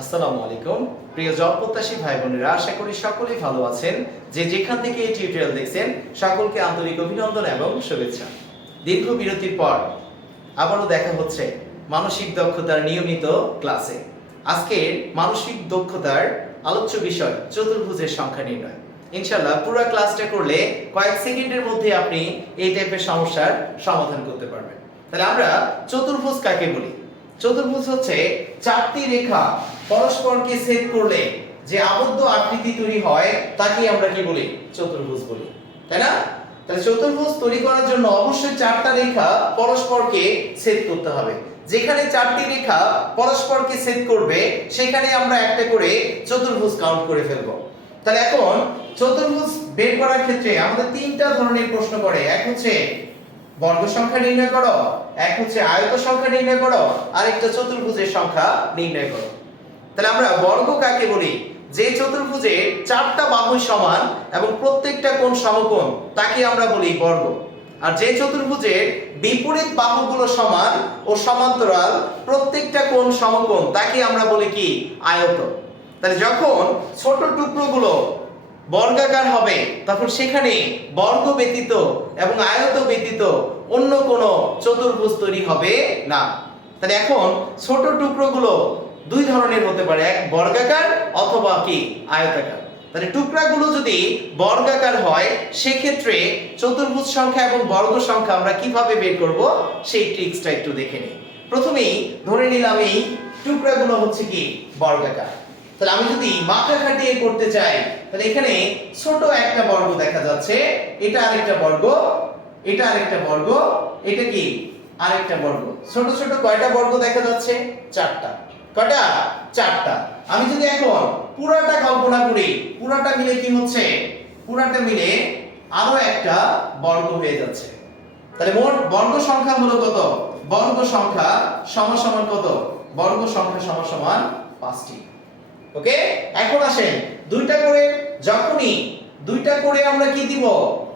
আসসালামু আলাইকুম প্রিয় জব প্রত্যাশী ভাই বোনেরা, আশা করি সকলেই ভালো আছেন। যে যেখান থেকে এই টিউটোরিয়াল দেখছেন সকলকে আন্তরিক অভিনন্দন এবং শুভেচ্ছা। দীর্ঘ বিরতির পর আবারও দেখা হচ্ছে মানসিক দক্ষতার নিয়মিত ক্লাসে। আজকের মানসিক দক্ষতার আলোচ্য বিষয় চতুর্ভুজের সংখ্যা নির্ণয়। ইনশাআল্লাহ পুরো ক্লাসটা করলে কয়েক সেকেন্ডের মধ্যে আপনি এই টাইপের সমস্যার সমাধান করতে পারবেন। তাহলে আমরা চতুর্ভুজ কাকে বলি? চতুর্ভুজ হচ্ছে চারটি রেখা পরস্পরকে ছেদ করলে যে আবদ্ধ আকৃতি তৈরি হয় তাকে আমরা কি বলি? চতুর্ভুজ বলি, তাই না? তাহলে চতুর্ভুজ তৈরি করার জন্য অবশ্যই চারটা রেখা পরস্পরকে ছেদ করতে হবে। যেখানে চারটি রেখা পরস্পরকে ছেদ করবে সেখানে আমরা একটা করে চতুর্ভুজ কাউন্ট করে ফেলবো। তাহলে এখন চতুর্ভুজ বের করার ক্ষেত্রে আমাদের তিনটা ধরনের প্রশ্ন করে। এক হচ্ছে বর্গ সংখ্যা নির্ণয় করো, এক হচ্ছে আয়ত সংখ্যা নির্ণয় করো, আর একটা চতুর্ভুজের সংখ্যা নির্ণয় করো। তাহলে আমরা বর্গ কাকে বলি? যে চতুর্ভুজের চারটা বাহু সমান এবং প্রত্যেকটা কোণ সমকোণ তাকে আমরা বলি বর্গ। আর যে চতুর্ভুজের বিপরীত বাহুগুলো সমান ও সমান্তরাল, প্রত্যেকটা কোণ সমকোণ তাকে আমরা বলি কি? আয়ত। তাহলে যখন ছোট টুকরোগুলো বর্গাকার হবে তখন সেখানে বর্গ ব্যতীত এবং আয়ত ব্যতীত অন্য কোনো চতুর্ভুজ তৈরি হবে না। তাহলে এখন ছোট টুকরোগুলো দুই ধরনের হতে পারে, এক বর্গাকার অথবা কি আয়তাকার। তাহলে টুকরাগুলো যদি বর্গাকার হয় সেক্ষেত্রে চতুর্ভুজ সংখ্যা এবং বর্গ সংখ্যা আমরা কিভাবে বের করব সেই ট্রিক্সটা একটু দেখে নিই। প্রথমেই ধরে নিলাম এই টুকরাগুলো হচ্ছে কি বর্গাকার। তাহলে আমি যদি মাথা খাটিয়ে করতে চাই তাহলে এখানে ছোট একটা বর্গ দেখা যাচ্ছে, এটা আরেকটা বর্গ, এটা আরেকটা বর্গ, এটা কি আরেকটা বর্গ। ছোট ছোট কয়টা বর্গ দেখা যাচ্ছে? চারটা। কয়টা? চারটা। আমি যদি এখন পুরাটা কল্পনা করি, পুরাটা মিলে কি হচ্ছে? পুরাটা মিলে আরো একটা বর্গ হয়ে যাচ্ছে। তাহলে মোট বর্গ সংখ্যা হলো কত? বর্গ সংখ্যা সমান সমান কত? বর্গ সংখ্যা সমান সমান 5টি। ওকে, এখন আসেন যখনই দুইটা করে আমরা কি দিব?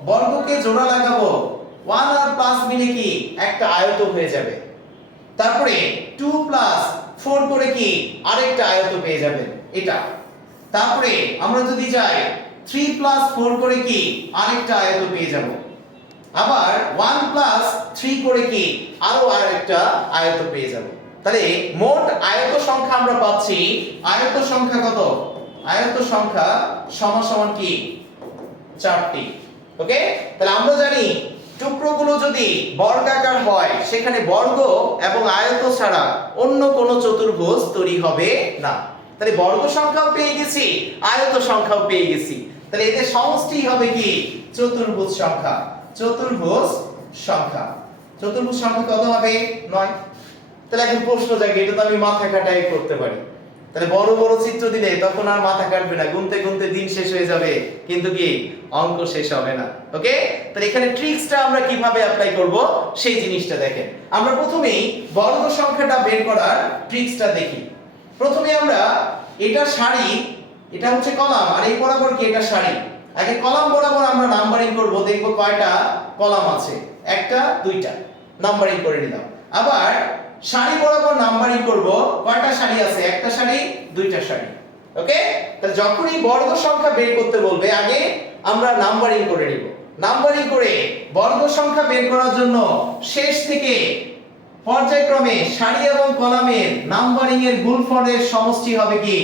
বর্গকে জোড়া লাগাবো, 1 আর প্লাস মিলে কি একটা আয়ত হয়ে যাবে। তারপরে 2 প্লাস 4 করে কি আরেকটা আয়ত পেয়ে যাবেন, এটা। তারপরে আমরা যদি যাই 3 প্লাস 4 করে কি আরেকটা আয়ত পেয়ে যাব। আবার 1 প্লাস 3 করে কি আরো আরেকটা আয়ত পেয়ে যাব। তাহলে মোট আয়ত সংখ্যা আমরা পাচ্ছি, আয়ত সংখ্যা কত? আয়ত সংখ্যা সমান সমান কি 4টি। ওকে, তাহলে আমরা জানি টুকরোগুলো যদি বর্গাকার হয় সেখানে বর্গ এবং আয়ত ছাড়া অন্য কোনো চতুর্ভুজ তৈরি হবে না। তাহলে বর্গ সংখ্যাও পেয়ে গেছি, আয়ত সংখ্যাও পেয়ে গেছি। তাহলে এদের সমষ্টি হবে কি? চতুর্ভুজ সংখ্যা। চতুর্ভুজ সংখ্যা, চতুর্ভুজ সংখ্যা কত হবে? 9। তাহলে এখন প্রশ্ন জাগে, এটা তো আমি মাথা কাটাই করতে পারি। তাহলে বড় বড় চিত্র দিলে তখন আর মাথা কাটবে না, গুনতে গুনতে দিন শেষ হয়ে যাবে কিন্তু কি অঙ্ক শেষ হবে না। ওকে, তাহলে এখানে ট্রিক্সটা আমরা কিভাবে অ্যাপ্লাই করব সেই জিনিসটা দেখেন। আমরা প্রথমেই বর্গ সংখ্যাটা বের করার ট্রিক্সটা দেখি। প্রথমে আমরা এটা সারি, এটা হচ্ছে কলাম, আর এই বরাবর কি এটা সারি। আগে কলাম বরাবর আমরা নাম্বারিং করব, দেখব কয়টা কলাম আছে। একটা, দুইটা, নাম্বারিং করে নিলাম। আবার সারি বরাবর নাম্বারিং করব, কয়টা সারি আছে? একটা সারি, দুইটা সারি। ওকে, তাহলে যখনই বর্গ সংখ্যা বের করতে বলবে আগে আমরা নাম্বারিং করে নিব। নাম্বারিং করে বর্গ সংখ্যা বের করার জন্য শেষ থেকে পর্যায়ক্রমে সারি এবং কলামের নাম্বারিং এর গুণফলের সমষ্টি হবে কি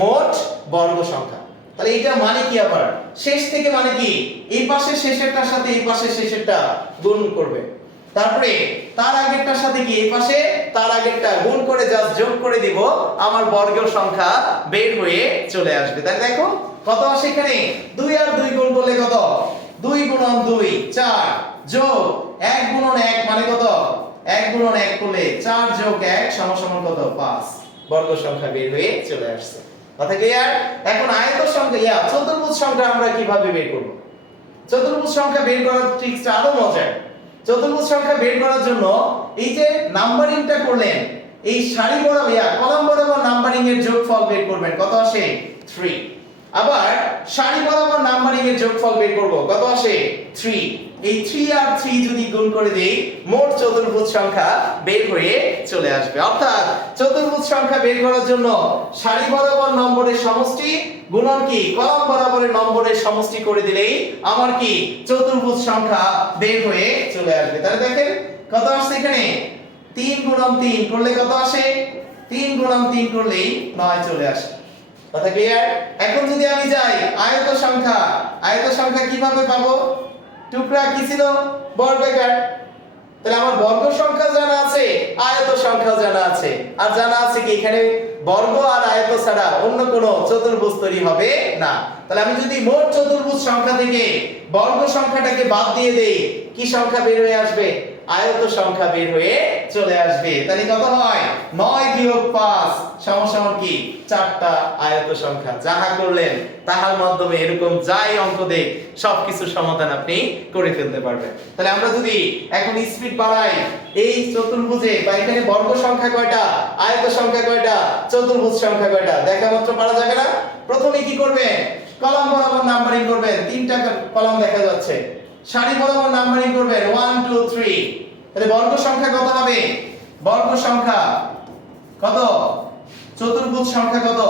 মোট বর্গ সংখ্যা। তাহলে এটা মানে কি? আবার শেষ থেকে মানে কি এই পাশের শেষেরটার সাথে এই পাশের শেষেরটা গুণ করবে, তারপরে তার আগেরটার সাথে কি এই পাশে তার আগেরটা গুণ করে জাস্ট যোগ করে দিব, আমার বর্গের সংখ্যা বের হয়ে চলে আসবে। তাহলে দেখো কত আসে এখানে? 2 আর 2 গুণ করলে কত? 2 গুণন 2 4 যোগ 1 গুণন 1 মানে কত? 1 গুণন 1 করলে 4 যোগ 1 সমান সমান কত? 5। বর্গ সংখ্যা বের হয়ে চলে আসছে। কথা ক্লিয়ার? এখন আয়ত সংখ্যা চতুর্ভুজ সংখ্যা আমরা কিভাবে বের করব? চতুর্ভুজ সংখ্যা বের করার ট্রিক্সটা আরো মজার। চতুর্ভুজ সংখ্যা বের করার জন্য এই যে নাম্বারিংটা করলেন, এই সারি বরাবর কলাম বরাবর নাম্বারিং এর যোগফল বের করবেন, কত আসে? 3। আবার সারি বরাবর নাম্বারিং এর যোগফল বের করব, কত আসে? 3। এই 3 আর 3 যদি গুণ করে দেই মোট চতুর্ভুজ সংখ্যা বের হয়ে চলে আসবে। অর্থাৎ চতুর্ভুজ সংখ্যা বের করার জন্য সারি বরাবর নম্বরের সমষ্টি গুণন কি কলাম বরাবরের নম্বরের সমষ্টি করে দিলেই আমার কি চতুর্ভুজ সংখ্যা বের হয়ে চলে আসবে। তাহলে দেখেন কত আসছে এখানে 3 গুণন 3 করলে কত আসে 3 গুণন 3 করলেই 9 চলে আসে। কথা ক্লিয়ার? এখন যদি আমি যাই আয়ত সংখ্যা কিভাবে পাবো? টুকরা কি ছিল বর্গাকার। তাহলে আমার বর্গ সংখ্যা জানা আছে, আয়ত সংখ্যা জানা আছে, আর জানা আছে কি এখানে বর্গ আর আয়ত ছাড়া অন্য কোনো চতুর্ভুজ তৈরি হবে না। তাহলে আমি যদি মোট চতুর্ভুজ সংখ্যা থেকে বর্গ সংখ্যাটাকে বাদ দিয়ে দেই কি সংখ্যা বের হয়ে আসবে? আয়ত সংখ্যা বের হয়ে চলে আসবে। তাহলে কত হয় 9 বিয়োগ 5 সমান কি 4টা আয়ত সংখ্যা। যাহা করলেন তাহার মাধ্যমে এরকম যাই অঙ্ক দেখ সবকিছু সমাধান আপনি করে ফেলতে পারবেন। তাহলে আমরা যদি এখন স্পিড বাড়াই এই চতুর্ভুজে বা এখানে বর্গ সংখ্যা কয়টা, আয়ত সংখ্যা কয়টা, চতুর্ভুজ সংখ্যা কয়টা দেখা মাত্র পারা যাবে না। প্রথমে কি করবেন কলাম বরাবর নাম্বারিং করবেন, 3টা কলাম দেখা যাচ্ছে। সারি বরাবর নাম্বারিং করবেন 1 2 3। তাহলে বর্গ সংখ্যা কত হবে? বর্গ সংখ্যা কত? চতুর্ভুজ সংখ্যা কত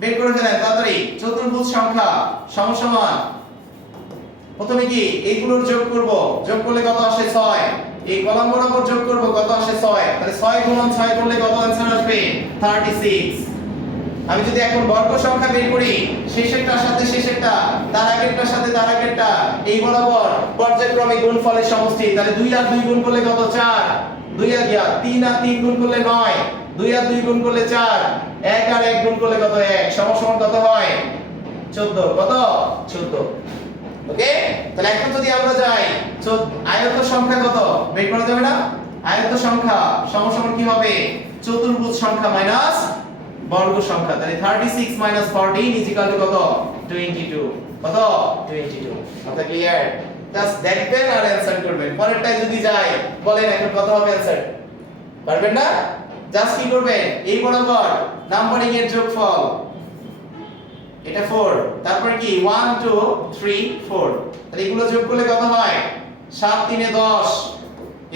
বের করে ফেলেন তাড়াতাড়ি। চতুর্ভুজ সংখ্যা সমান প্রথমে কি এইগুলোর যোগ করব, যোগ করলে কত আসে 6। এই কলাম বরাবর যোগ করব কত আসে 6। তাহলে 6 গুণন 6 করলে কত आंसर আসবে 36। আমি যদি এখন বর্গ সংখ্যা বের করি শেষেরটার সাথে শেষেরটা, তার আগেরটার সাথে তার আগেরটা এই বরাবর পর্যায়ক্রমে গুণফলের সমষ্টি। তাহলে 2 আর 2 গুণ করলে কত 4, 2 আর 3 আর 3 গুণ করলে 9, 2 আর 2 গুণ করলে 4, 1 আর 1 গুণ করলে কত 1 সমান কত হয় 14। কত 14। ওকে। তাহলে এখন যদি আমরা যাই আয়ত সংখ্যা কত বের করা যাবে না? আয়ত সংখ্যা সমান কি হবে চতুর্ভুজ সংখ্যা মাইনাস বর্গ সংখ্যা। তাহলে 36 14 কত 22। কত 22। কথা ক্লিয়ার? জাস্ট দেখবেন আর অ্যানসার করবেন। পরেরটায় যদি যাই বলেন এখন কত হবে অ্যানসার? পারবেন না? জাস্ট কি করবেন এই বরাবর নাম্বারিং এর যোগফল এটা 4, তারপর কি 1 2 3 4। তাহলে এগুলো যোগ করলে কত হয় 7 3 এ 10,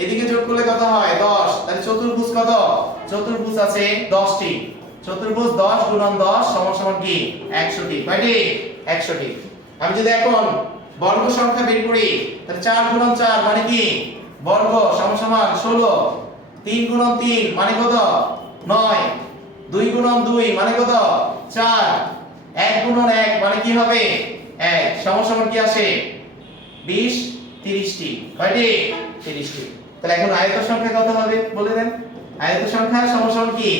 এদিকে যোগ করলে কত হয় 10। তাহলে চতুর্ভুজ কত? চতুর্ভুজ আছে 10টি। চতুর্ভুজ 10 গুণন 10 সমান কি 100টি। কয়টি? 100টি। আমি যদি এখন বর্গ সংখ্যা বের করি তাহলে 4 গুণন 4 মানে কি বর্গ সমান 16। 3 গুণন 3 মানে কত 9, 2 গুণন 2 মানে কত 4, 1 গুণন 1 মানে কি হবে 1 সমান কি আসে 20 30টি। কয়টি? 30টি। তাহলে এখন আয়ত সংখ্যা কত হবে বলে দেন? আয়ত সংখ্যা সমান কি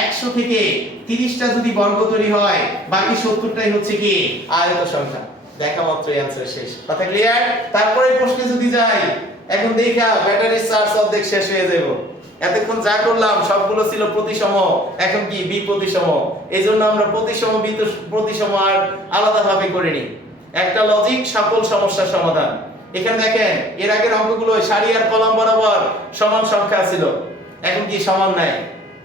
100 থেকে 30টা যদি বর্গ তৈরি হয় বাকি 70টাই হচ্ছে কি আয়ত সংখ্যা। দেখা মাত্রই অ্যানসার শেষ। কথা ক্লিয়ার? তারপরে প্রশ্নে যদি যাই এখন দেখা ব্যাটারির চার্জ অর্ধেক শেষ হয়ে যাবে। এতক্ষণ যা করলাম সবগুলো ছিল প্রতিসম, এখন কি বিপ্রতিসম। এইজন্য আমরা প্রতিসম প্রতিসম আর আলাদাভাবে করিনি। একটা লজিক সকল সমস্যার সমাধান। এখানে দেখেন এর আগের অঙ্কগুলো সারি আর কলাম বরাবর সমান সংখ্যা ছিল, এখন কি সমান নাই।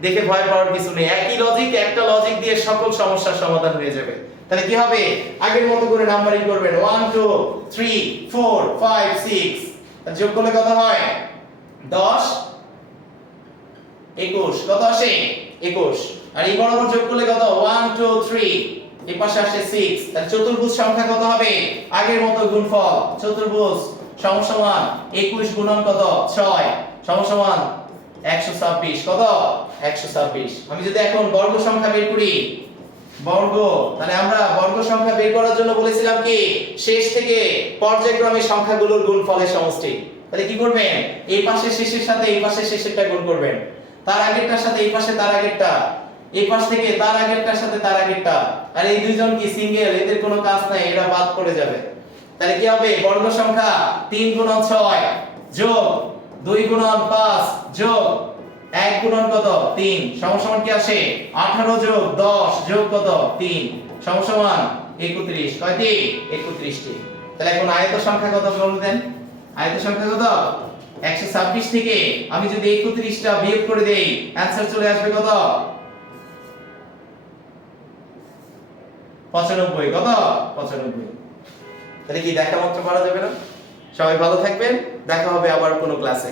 দেখে ভয় পাওয়ার কিছু নেই, একই লজিক একটা লজিক দিয়ে সকল সমস্যার সমাধান হয়ে যাবে। তাহলে কি হবে আগের মতো করে নাম্বারিং করবেন 1 2 3 4 5 6। যোগ করলে কত হয় 10 21। কত আসে 21। আর এই বরাবর যোগ করলে কত 1 2 3, এই পাশে আসে 6। তাহলে চতুর্ভুজ সংখ্যা কত হবে আগের মতো গুণফল চতুর্ভুজ সমান 21 গুণন কত 6 সমান 126। কত 126। আমি যদি এখন বর্গ সংখ্যা বের করি বর্গ, তাহলে আমরা বর্গ সংখ্যা বের করার জন্য বলেছিলাম কি শেষ থেকে পর্যায়ক্রমে সংখ্যাগুলোর গুণফলের সমষ্টি। তাহলে কি করবেন এই পাশে শেষের সাথে এই পাশে শেষেরটা গুণ করবেন, তার আগেরটার সাথে এই পাশে তার আগেরটা, এই পাশ থেকে তার আগেরটার সাথে তার আগেরটা। আর এই দুইজন কি সিঙ্গেল, এদের কোনো কাজ নাই, এরা বাদ পড়ে যাবে। তাহলে কি হবে বর্গ সংখ্যা 3 গুণন 6 যোগ 2 গুণন 5 যোগ 1 গুণন কত 3 সমান কি আসে 18 যোগ 10 যোগ কত 3 সমান 31। কয়টি 31টি। তাহলে এখন আয়ত সংখ্যা কত বলে দেন? আয়ত সংখ্যা কত 126 থেকে আমি যদি 31টা বিয়োগ করে দেই অ্যানসার চলে আসবে কত 95। কত 95। তাহলে কি দেখা মাত্র পারা যাবে না? সবাই ভালো থাকবেন, দেখা হবে আবার কোনো ক্লাসে।